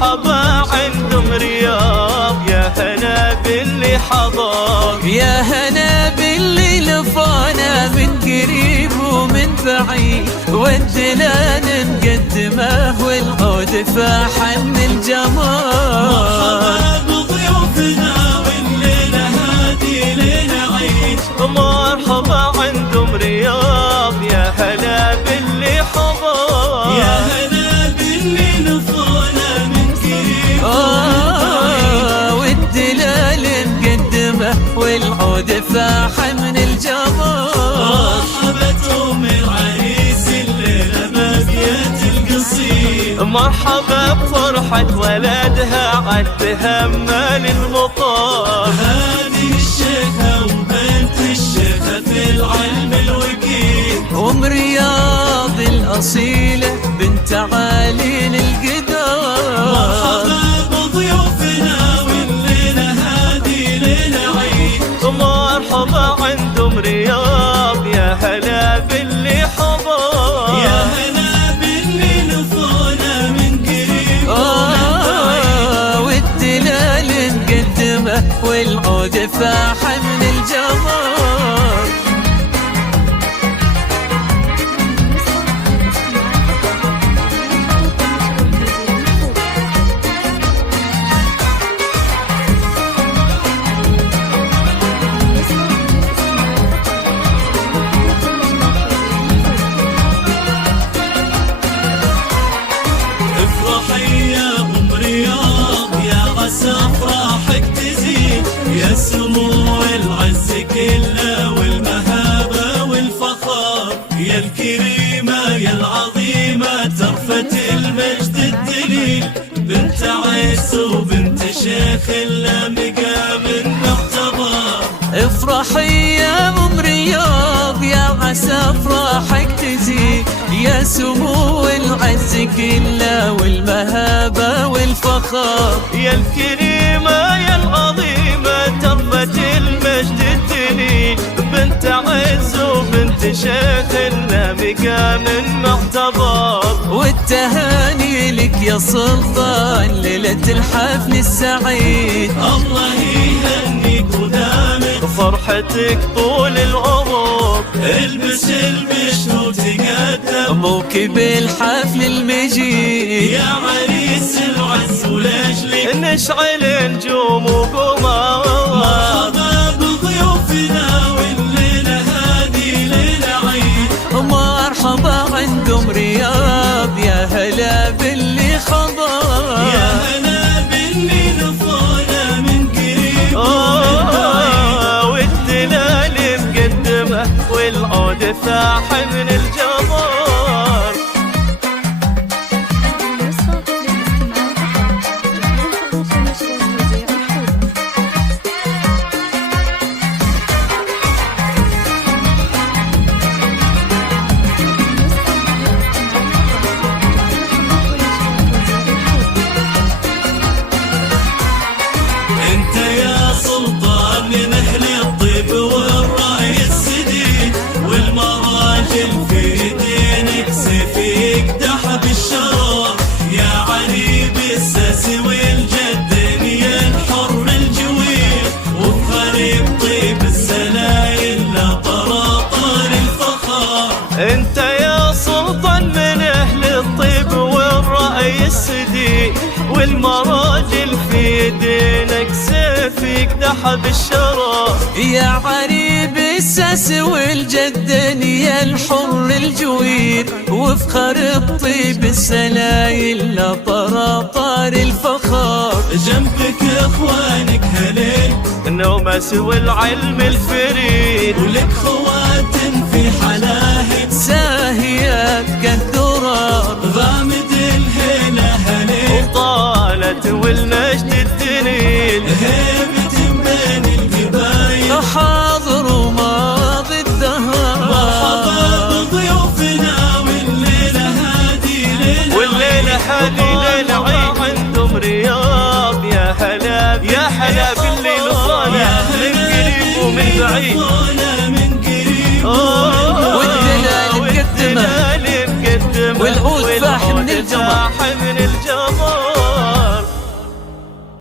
مرحبا عندهم رياض، يا هلا باللي حضر، يا هلا باللي لفانا من قريب ومن بعيد، والدلال نقدمه والعود فاح من الجمال. مرحبا بضيوفنا والليلة هادي ليلة عيد، مرحبا عندهم رياض، يا هلا باللي حضر، يا هلا باللي لفانا من قريب والدلال نقدمه والعود فاح من الجمال. مرحبا العريس الليلة بابيات القصيد، مرحبا بفرحة ولدها عالتهمل المطار، هذه الشيخة وبنت الشيخة في العلم الوكيل، ام رياض الأصيلة بنت عالي القدار. مرحبا بضيوفنا والليلة هادي ليلة عيد، مرحبا عندهم رياض، يا هلا باللي حضر، يا هلا باللي لفونا من قريب ومن بعيد، والدلال نقدمه والعود فاح من الجمال. أفراحك تزيد، يا سمو العز كله والمهابة والفخار، يا الكريمة يا العظيمة ترفة المجد الدليل، بنت عيس وبنت شيخ إلا مقام معتبر. افرحي يا ام رياض يا عسى افراحك تزيد، يا سمو العز كله والمهابة والفخار، يا الكريمة يا العظيمة تربة المجد الدليل، بنت عز وبنت شيخ إلا مقام معتبر. والتهاني لك يا سلطان ليلة الحفل السعيد، الله يهنيك ودامك فرحتك طول العمر، البس المشط وتقدم موكب الحفل المجيد، يا عريس العز ولأجلك نشعل نجوم وقمر. مرحبا بضيوفنا والليلة هادي ليلة عيد، مرحبا عندهم رياض، يا هلا باللي خضر، يا هلا باللي لفونا من قريب ومن بعيد، والدلال مقدمه والعود فاح من الجمال. انت يا سلطان من اهل الطيب والرأي السديد، والمراجل في دينك سيف يقدح بالشرار، يا علي بالساس والجدن يا الحر الجوير، وفريق طيب السلايل لا طراطار الفخار. انت يا سلطان من اهل الطيب والرأي السديد، والمراجل في دينك سيف يقدح بالشرار، يا عريب الساس والجدن يا الحر الجوير، وفخر الطيب السلايل لا طراطار الفخار. جنبك اخوانك هليل النومس والعلم الفريد، ولك خوات في حلاهب ساهيات كالدرار، غامد الهيلة هليل وطالت والمجد الدليل، هيبة بين القبايل حاضر وماضي الدهر. مرحبا بضيوفنا والليلة هادي ليلة، والليلة هادي ليلة عيد، عندهم رياض، يا هلا يا هلا باللي لفانا من قريب ومن بعيد، والدلال مقدمه والعود فاح من الجمال.